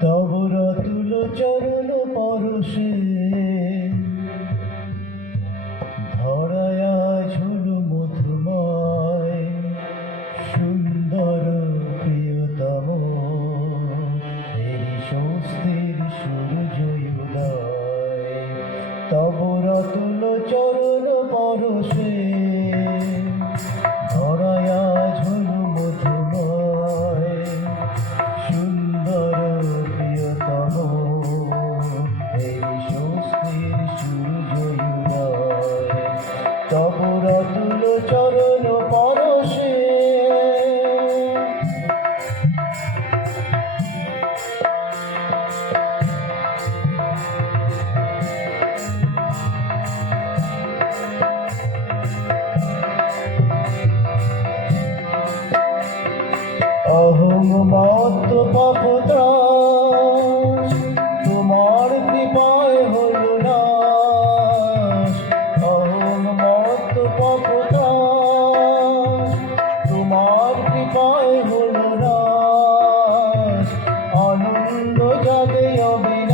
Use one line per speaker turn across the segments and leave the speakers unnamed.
তব রতুল চরণ পরশে। ধরায় ঝুল মধুময় সুন্দর প্রিয়তম। এই স্বস্তির সূর্য উদয়। তব মত পাবনা তোমার কৃপায় হল না মত পাবনা তোমার কৃপায় হল না আনন্দ যাবে অবিনা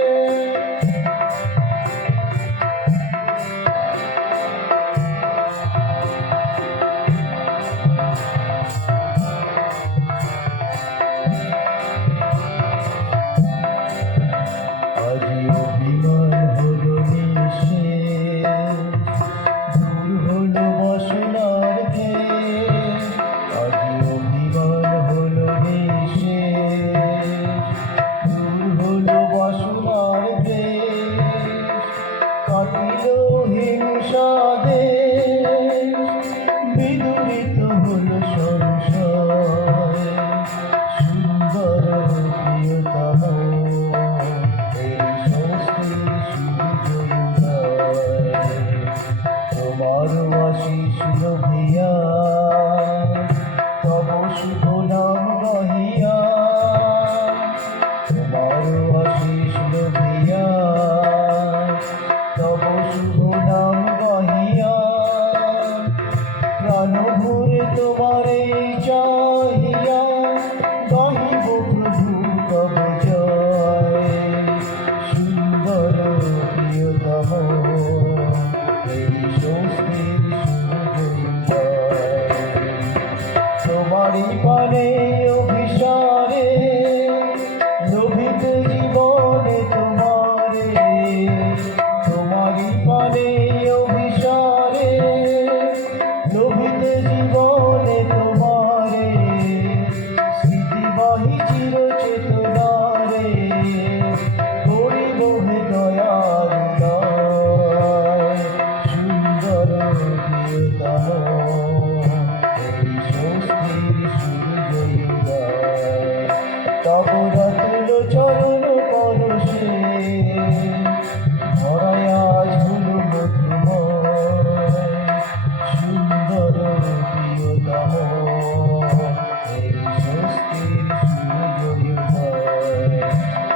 তোমারে চাহিয়া দহিব প্রভু তবে জয়। সুন্দর প্রিয়তম এই স্বস্তির তোমারই পা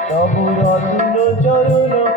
তবু রত্ন চরণ